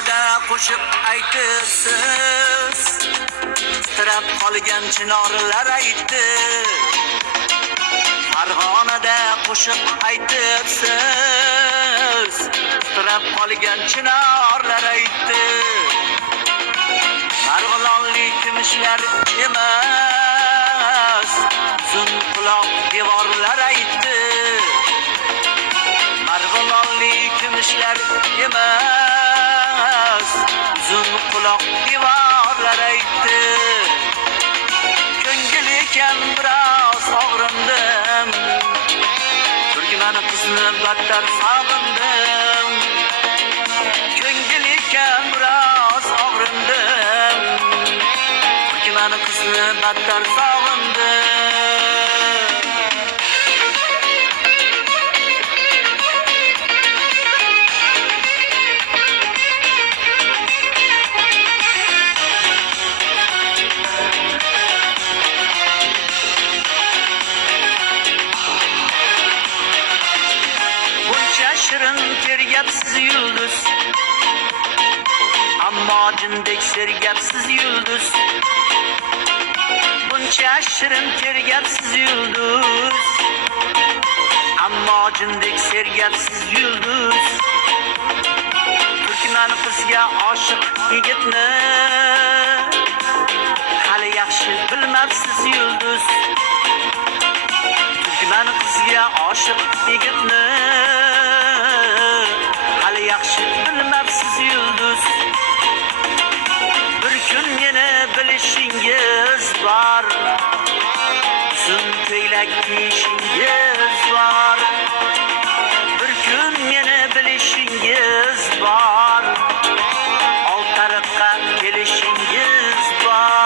Farg'onada qo'shiq aytibsiz, titrab qolgan chinorlar aytdi. Farg'onada qo'shiq aytibsiz, titrab qolgan chinorlar aytdi. Marg'ilonli kumushlar emas, uzun quloq devorlar aytdi. Marg'ilonli kumushlar emas, uzun quloq devorlar aytdi. Ko'ngil ekan biroz og'rindim, Turkman qizni battar sog'indim. Ko'ngil ekan biroz og'rindim, Turkman qizni battar sog'indim. Shirin tergapsiz yulduz, ammo jindek sergapsiz yulduz. Buncha shirin tergapsiz yulduz, ammo jindek sergapsiz yulduz. Turkman qizga oshiq yigitni hali yaxshi bilmabsiz yulduz. Turkman qizga oshiq yigitni hali yaxshi bilmabsiz yulduz. Bir kun meni bilishingiz bor, uzun ko'ylak kiyishingiz bor. Bir kun meni bilishingiz bor, oltariqqa kelishingiz bor.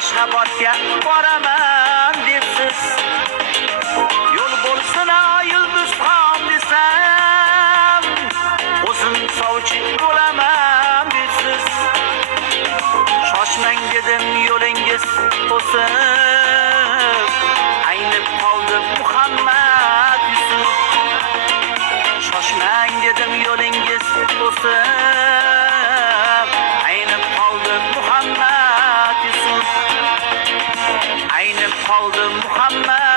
Ashxobodga boraman debsiz, yo'l bo'lsin yulduzxon desam, o'zim sovchi bo'laman debsiz. Shoshmang dedim yo'lingiz to'sib, aynib qoldi Muhammad Yusuf. Shoshmang dedim yo'lingiz to'sib, aynib qoldi Muhammad Yusuf. Aynib qoldi Muhammad